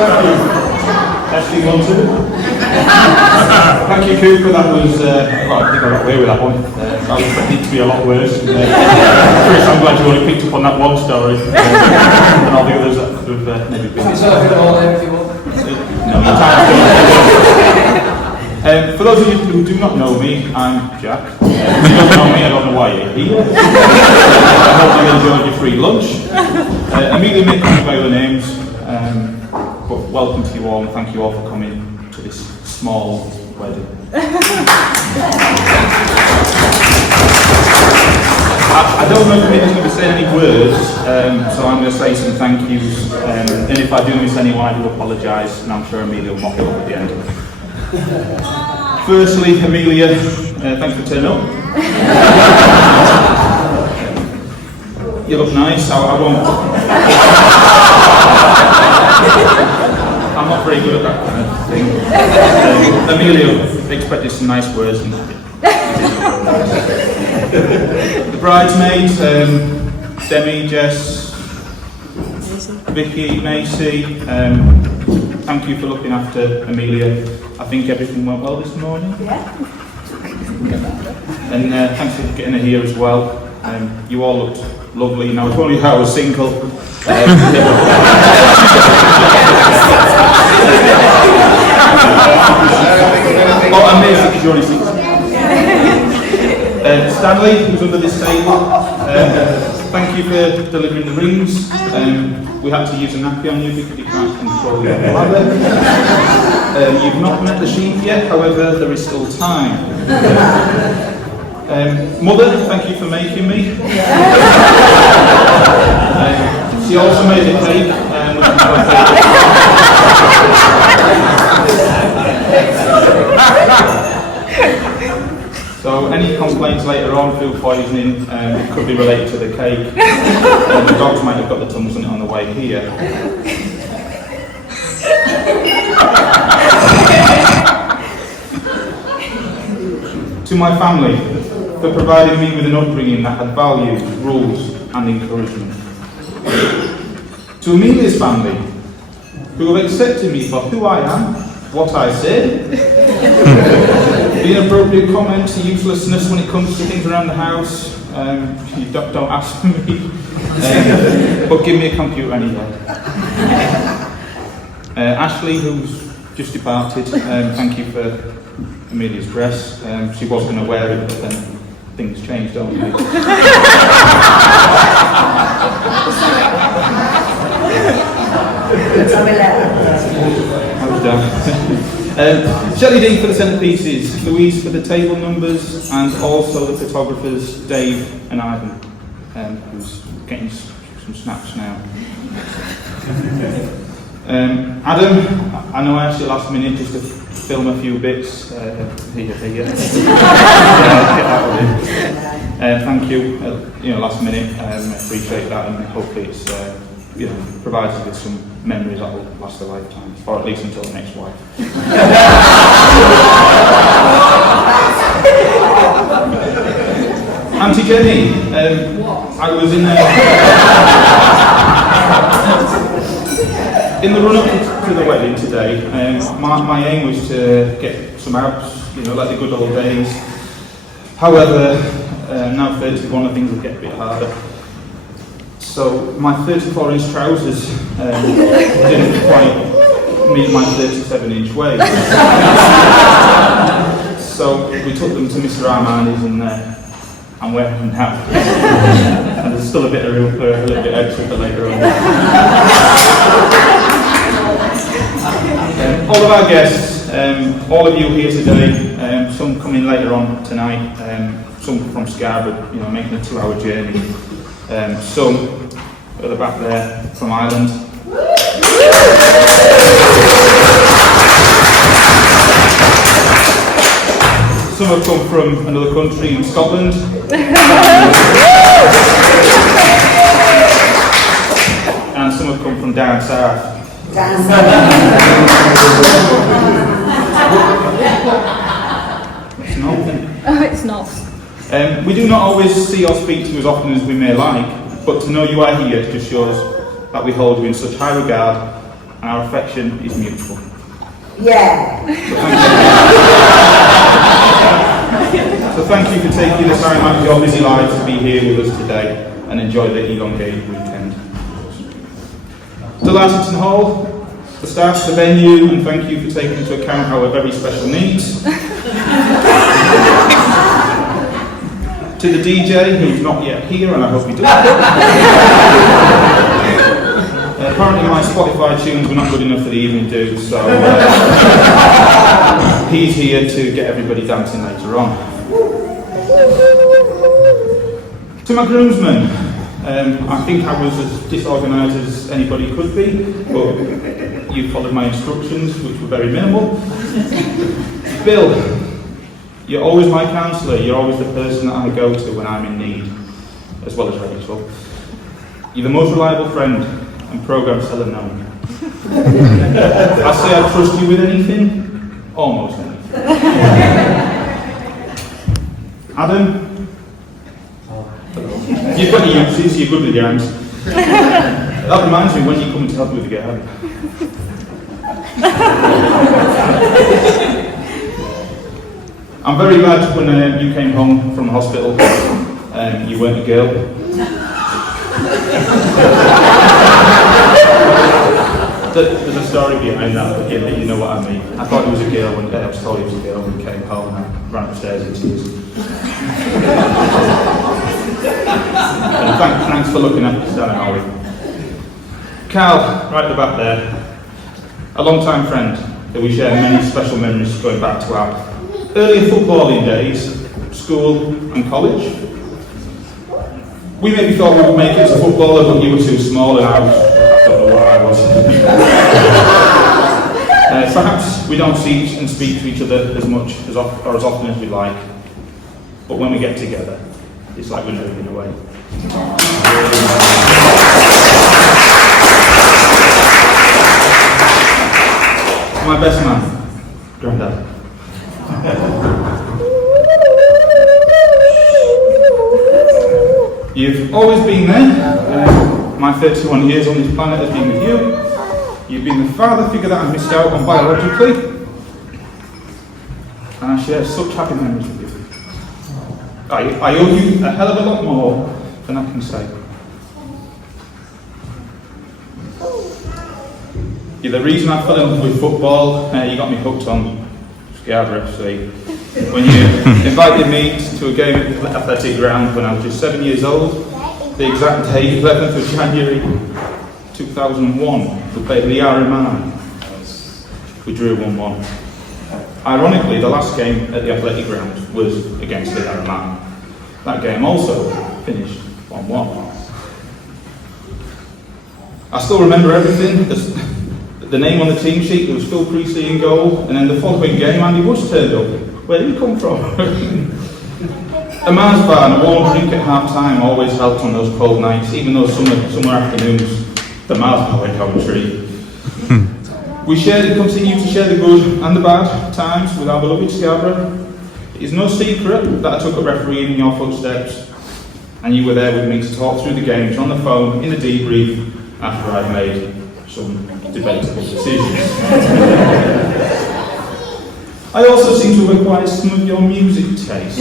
Testing 1, 2. Thank you, Cooper. That was, well, I think I got away with that one. I was expecting it to be a lot worse. Chris, I'm glad you only picked up on that one story. And all the others that could have maybe been. You can tell it all there if you want. No, your time's done. For those of you who do not know me, I'm Jack. If you don't know me, I don't know why you're here. I hope you enjoyed your free lunch. Amelia may come by other names, but welcome to you all and thank you all for coming to this small wedding. I don't know if Amelia's going to say any words, so I'm going to say some thank yous, and if I do miss anyone I do apologise, and I'm sure Amelia will mock it up at the end. Firstly, Amelia, thanks for turning up. You look nice, I won't. I'm not very good at that kind of thing. Amelia expected some nice words. And the bridesmaids, Demi, Jess, Vicky, Macy, thank you for looking after Amelia. I think everything went well this morning. Yeah. And thanks for getting her here as well. You all looked lovely. Now, if only I was single. Oh, amazing, because you're only 16. Stanley, who's under this table, thank you for delivering the rings. We had to use a nappy on you because you can't control your bladder. You've not met the sheep yet, however, there is still time. Mother, thank you for making me. She also made a cake. So any complaints later on, food poisoning, it could be related to the cake. The dogs might have got the tongues on it on the way here. To my family, for providing me with an upbringing that had values, rules and encouragement. To Amelia's family, who have accepted me for who I am, what I say, the inappropriate comments, the uselessness when it comes to things around the house. You don't ask me, but give me a computer anyway. Ashley, who's just departed, thank you for Amelia's dress. She was going to wear it, but then things changed, don't they? Shelley D for the centerpieces, Louise for the table numbers, and also the photographers Dave and Ivan, who's getting some snaps now. Adam, I know I asked you last minute just to film a few bits. Here. Thank you. Last minute. Appreciate that, and hopefully it's provides us with some memories that will last a lifetime, or at least until the next wife. Auntie Jenny, I was in the run-up to the wedding today. My aim was to get some abs, like the good old days. However, now 31, things will get a bit harder. So my 34-inch trousers didn't quite meet my 37-inch waist. So we took them to Mr. Armani's and I'm wearing them now. And there's still a bit of room for a little bit extra for later on. All of our guests, all of you here today, some coming later on tonight, some from Scarborough, making a 2-hour journey. Some at the back there from Ireland. Some have come from another country in Scotland. And some have come from down south. It's not. Oh, it's not. We do not always see or speak to you as often as we may like, but to know you are here just shows that we hold you in such high regard and our affection is mutual. Yeah. So thank you for taking the time out of your busy lives to be here with us today and enjoy the elongated weekend. To Licensing Hall, the staff, the venue, and thank you for taking into account our very special needs. To the DJ, who's not yet here, and I hope he does. Apparently my Spotify tunes were not good enough for the evening do, so he's here to get everybody dancing later on. To my groomsmen, I think I was as disorganised as anybody could be, but you followed my instructions, which were very minimal. Bill, you're always my counsellor, you're always the person that I go to when I'm in need, as well as Rachel. You're the most reliable friend and programme seller known. I say I trust you with anything, almost anything. Adam, you've got your uses, you're good with your hands. That reminds me when you come to help me with the garden. I'm very glad when you came home from the hospital, you weren't a girl. There's a story behind that, but you know what I mean. I thought it was a girl when I was told it was a girl when we came home and I ran upstairs in tears. Thanks for looking after Stan and Ollie. Cal, right at the back there, a long-time friend that we share many special memories going back to our earlier footballing days, school and college. We maybe thought we would make it as a footballer, but you were too small and I don't know what I was. Perhaps we don't see and speak to each other as much or as often as we like, but when we get together, it's like we're never been away. My best man, Grandad. You've always been there. My 31 years on this planet has been with you. You've been the father figure that I missed out on biologically. And I share such happy memories with you. I owe you a hell of a lot more than I can say. You're the reason I fell in love with football. You got me hooked on Scarborough FC. When you invited me to a game at the athletic ground when I was just 7 years old, the exact day, 11th of January 2001, we played the RMI. We drew 1-1. Ironically, the last game at the athletic ground was against the RMI. That game also finished 1-1. I still remember everything. The name on the team sheet, there was Phil Priestley in goal, and then the following game, Andy Bush turned up. Where did he come from? A Mars bar and a warm drink at half-time always helped on those cold nights, even those summer afternoons. The Mars bar went down the tree. We continue to share the good and the bad times with our beloved Scarborough. It is no secret that I took up refereeing in your footsteps, and you were there with me to talk through the games on the phone in the debrief after I'd made some debatable decisions. I also seem to have acquired some of your music taste.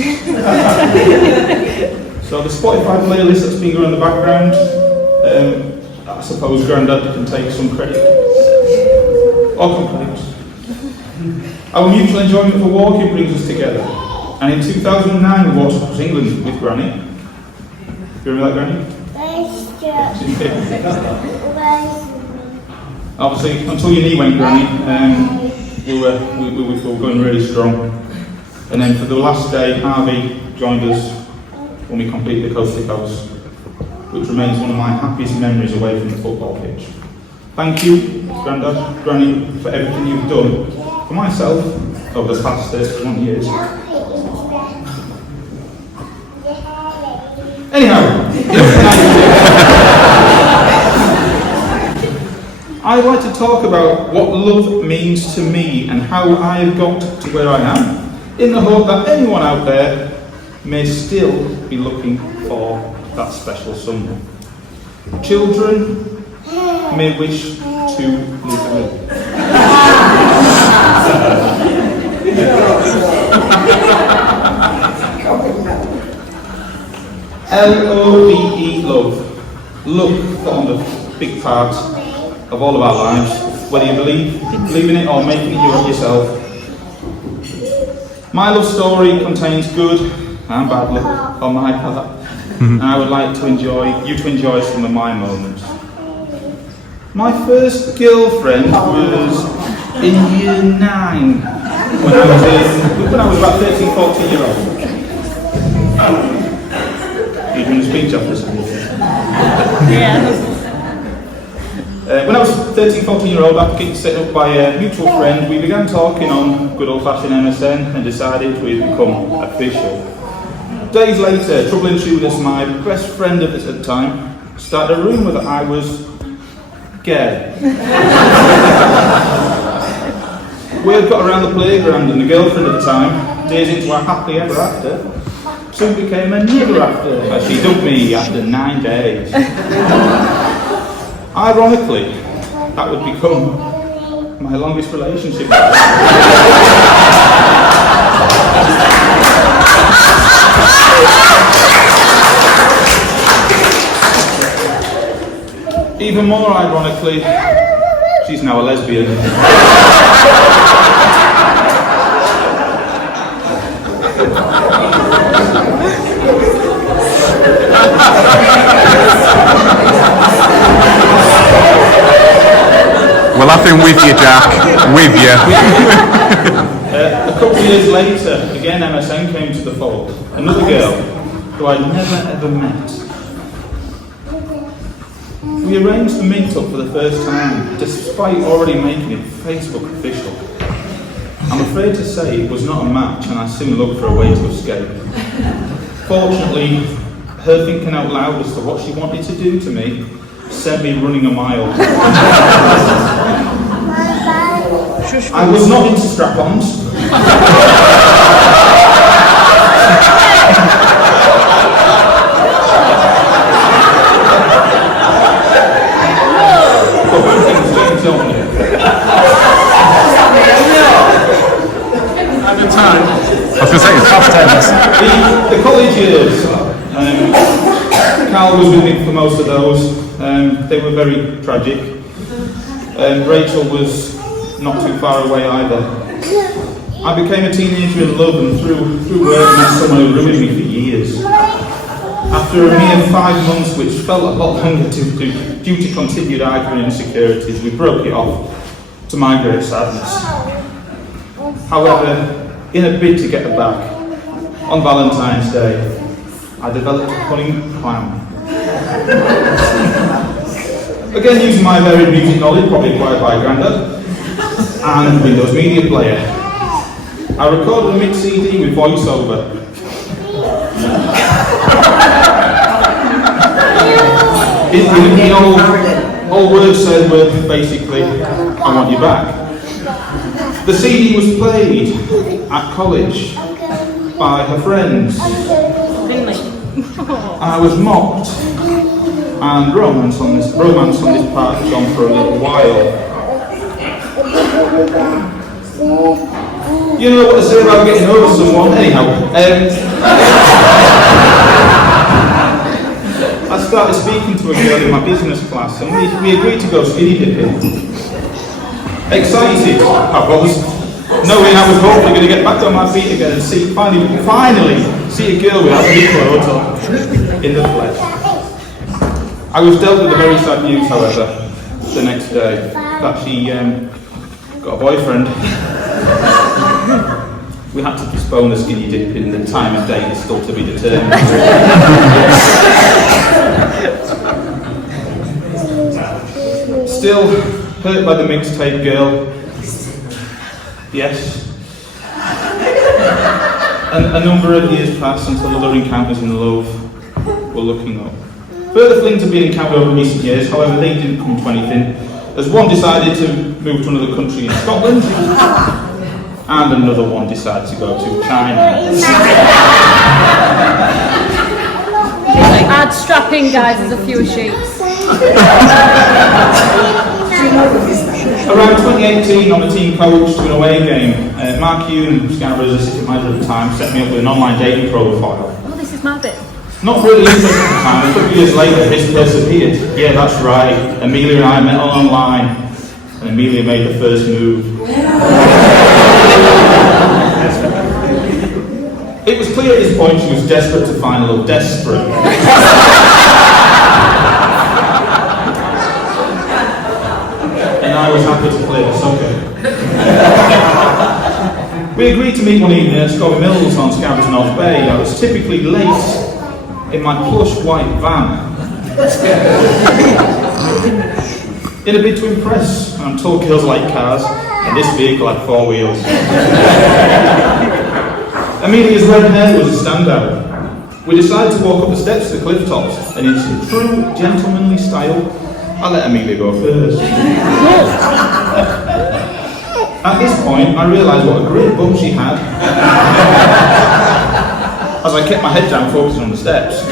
So the Spotify playlist that's been going in the background, I suppose Grandad can take some credit. Or complaints. Our mutual enjoyment for walking brings us together. And in 2009 we walked across England with Granny. Do you remember that, Granny? Obviously, until your knee went, Granny, we were going really strong. And then for the last day, Harvey joined us when we completed the coast to coast, which remains one of my happiest memories away from the football pitch. Thank you, Grandad, Granny, for everything you've done for myself over the past 31 years. Anyhow, I'd like to talk about what love means to me and how I have got to where I am, in the hope that anyone out there may still be looking for that special someone. Children, may wish to live with. L-O-V-E, love. Love formed a big part of all of our lives, whether you believe in it or making it yourself. My love story contains good and bad love on my part, and I would like you to enjoy some of my moments. My first girlfriend was in year 9, when I was about 13, 14 year old. You're doing a speech after this? Yeah. When I was 13, 14 year old, after getting set up by a mutual friend, we began talking on good old fashioned MSN and decided we'd become official. Days later, trouble ensued as my best friend at the time started a rumour that I was gay. Word got around the playground and the girlfriend at the time, days into our happily ever after, soon became a never after, as she dumped me after 9 days. Ironically, that would become my longest relationship. Even more ironically, she's now a lesbian. Well, I've been with you, Jack. With you. A couple of years later, again MSN came to the fold. Another girl who I'd never ever met. We arranged to meet up for the first time, despite already making it Facebook official. I'm afraid to say it was not a match, and I soon looked for a way to escape. Fortunately, her thinking out loud as to what she wanted to do to me sent me running a mile. I was not into strap-ons. At the time, I was going to say it's half tennis. The college years, Carl was with me for most of those. They were very tragic. Rachel was not too far away either. I became a teenager in love, and through work met someone who ruined me for years. After a mere 5 months, which felt a lot longer due to continued arguing and insecurities, we broke it off, to my great sadness. However, in a bid to get her back, on Valentine's Day, I developed a cunning plan. Again, using my varied music knowledge, probably acquired by Grandad, and Windows Media Player, I recorded a mixed CD with voiceover. In all words said were basically, I want you back. The CD was played at college by her friends. I was mocked, and romance on this part has gone for a little while. You know what to say about getting over someone, anyhow. I started speaking to a girl in my business class, and we agreed to go skinny dipping. Excited, I was, knowing I was hopefully going to get back on my feet again and finally see a girl without any clothes on, in the flesh. I was dealt with the very sad news, however, the next day, that she got a boyfriend. We had to postpone the skinny dipping, the time and date is still to be determined. Still hurt by the mixtape girl. Yes. And a number of years passed until other encounters in love were looking up. Further flings have been encountered over recent years, however they didn't come to anything, as one decided to move to another country in Scotland, and another one decided to go to China. Dad, strap in, guys, there's a few sheets. Around 2018, on a team coach to an away game, Mark Hume, Scarborough's assistant manager at the time, set me up with an online dating profile. Oh, this is my bit. Not really interested at the time. A couple of years later, this persevered. Yeah, that's right. Amelia and I met online, and Amelia made the first move. It was clear at this point she was desperate to find love. Desperate. And I was happy to play the soccer. We agreed to meet one evening at Scotty Mills on Scabbers North Bay. I was typically late in my plush white van. In a bid to impress, I'm told girls like cars, and this vehicle had 4 wheels. Amelia's red hair was a standout. We decided to walk up the steps to the cliff tops, and in true gentlemanly style, I let Amelia go first. At this point, I realised what a great bum she had, as I kept my head down focusing on the steps.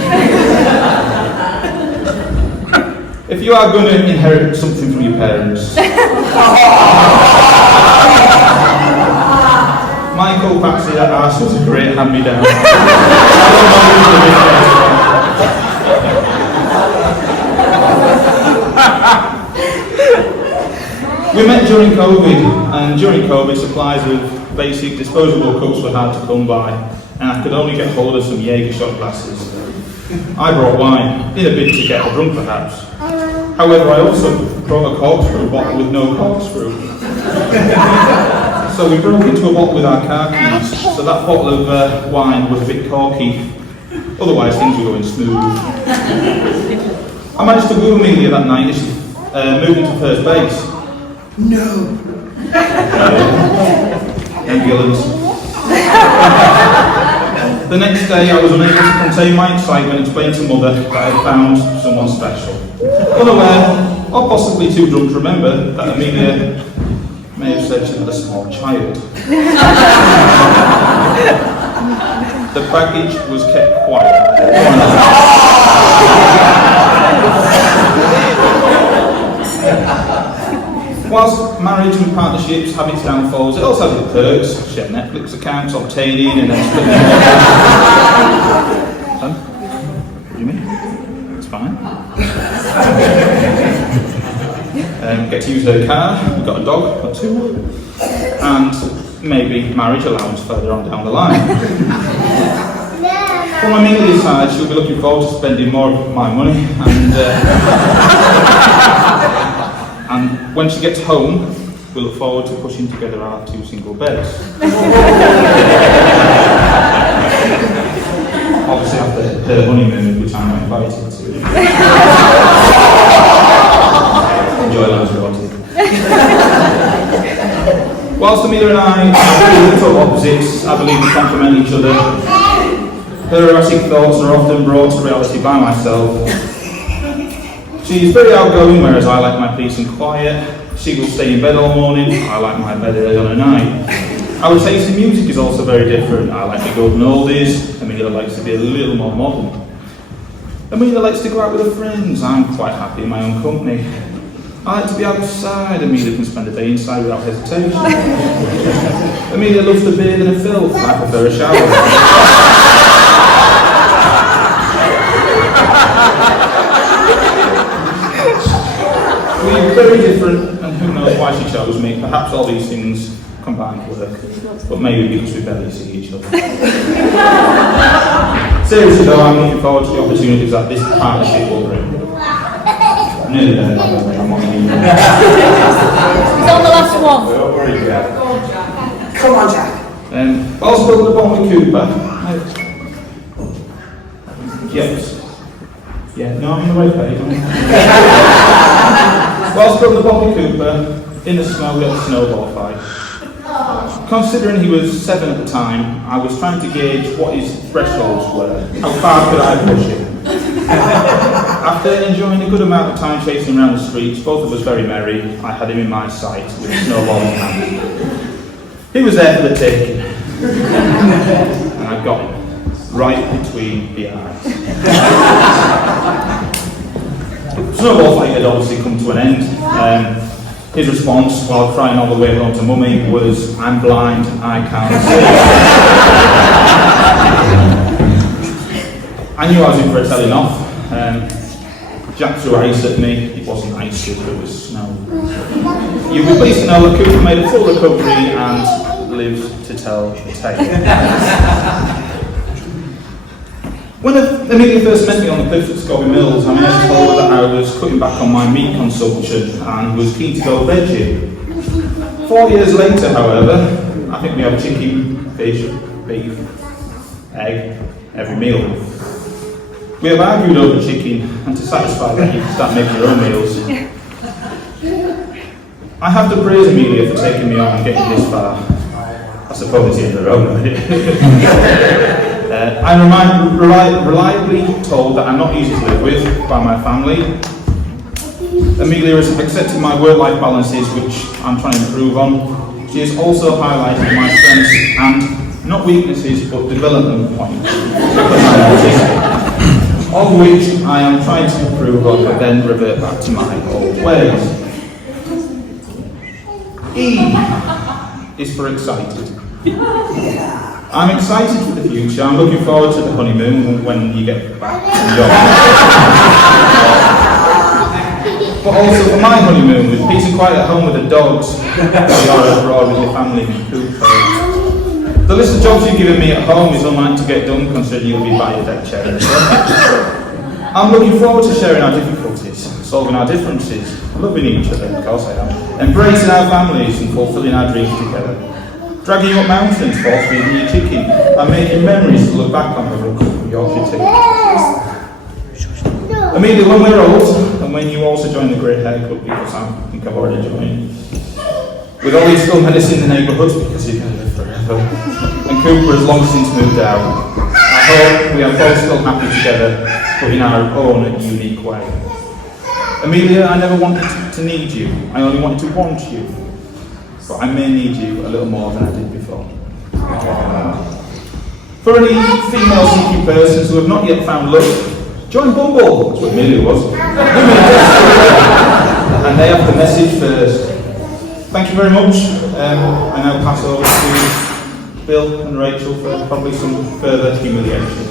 If you are going to inherit something from your parents, Michael Patsy, that arse was a great hand-me-down. We met during COVID, and during COVID, supplies of basic disposable cups were hard to come by, and I could only get hold of some Jaeger shot glasses. I brought wine, in a bid to get her drunk perhaps. However, I also brought a corkscrew bottle with no corkscrew. So we broke into a bottle with our car keys, so that bottle of wine was a bit corky. Otherwise, things were going smooth. I managed to woo Amelia that night as she moved into first base. No. Ambulance. The next day, I was unable to contain my excitement and explain to Mother that I had found someone special. Unaware, or possibly too drunk to remember, that Amelia may have said she had a small child. The baggage was kept quiet. Whilst marriage and partnerships have its downfalls, it also has its perks. Share Netflix accounts, obtaining, and then splitting. Son? What do you mean? It's fine. Get to use her car, we've got a dog or 2, and maybe marriage allowance further on down the line. From Amelia's side, she'll be looking forward to spending more of my money, and when she gets home, we look forward to pushing together our 2 single beds. Obviously after her honeymoon, which I'm not invited to. Enjoy those daughters. Whilst Amelia and I are total opposites, I believe we complement each other. Her erotic thoughts are often brought to reality by myself. She's very outgoing, whereas I like my peace and quiet. She will stay in bed all morning, I like my bed early on at night. Our taste in music is also very different. I like the golden oldies, Amelia likes to be a little more modern. Amelia likes to go out with her friends, I'm quite happy in my own company. I like to be outside, Amelia can spend a day inside without hesitation. Amelia loves to bathe in a filth, I prefer a shower. We're very different, and who knows why she chose me. Perhaps all these things combined work, but maybe because we barely see each other. Seriously though, I'm looking forward to the opportunities that this partnership will bring. I'm nearly there, I'm on the He's on the last one. Come on, Jack. Whilst building the Bonnie Cooper, yes. Yeah, no, I'm on the right page. Whilst building the Bonnie Cooper, in the snow, we had a snowball fight. Considering he was 7 at the time, I was trying to gauge what his thresholds were. How far could I push him? After enjoying a good amount of time chasing around the streets, both of us very merry, I had him in my sight with a snowball in hand. He was there for the taking. And I got him right between the eyes. Snowball fight had obviously come to an end. His response, while crying all the way home to Mummy, was, "I'm blind, I can't see." I knew I was in for a telling off. Jack threw ice at me. It wasn't ice, it was snow. You'll be pleased to know that Cooper made a full recovery and lived to tell the tale. When Amelia first met me on the cliffs at Scobie Mills, I told her that I was cutting back on my meat consumption and was keen to go veggie. 4 years later, however, I think we have chicken, fish, beef, egg, every meal. We have argued over chicken, and to satisfy that, you can start making your own meals. I have to praise Amelia for taking me on and getting this far. I suppose it's in her own right? I'm reliably told that I'm not easy to live with by my family. Amelia has accepted my work-life balances, which I'm trying to improve on. She has also highlighted my strengths and, not weaknesses, but development points, because I'm autistic, of which I am trying to improve on, but then revert back to my old ways. E is for excited. I'm excited for the future. I'm looking forward to the honeymoon when you get back from your but also for my honeymoon, with peace and quiet at home with the dogs, you're abroad with your family in Cooper. The list of jobs you've given me at home is unlikely to get done, considering you'll be by your deck chair. I'm looking forward to sharing our difficulties, solving our differences, loving each other, of course I am, embracing our families and fulfilling our dreams together, dragging you up mountains, force feeding your chicken, and making memories to look back on over a cup of Yorkshire tea. Amelia, when we're old, and when you also join the Grey Hair Club, because I think I've already joined, with all these still medicine in the neighbourhood, because you're going to live forever, and Cooper has long since moved out, I hope we are both still happy together, but in our own unique way. Amelia, I never wanted to need you, I only wanted to want you, but I may need you a little more than I did before. For any female seeking persons who have not yet found love, join Bumble, that's what Amelia was. And they have the message first. Thank you very much. I now pass over to Bill and Rachel for probably some further humiliation.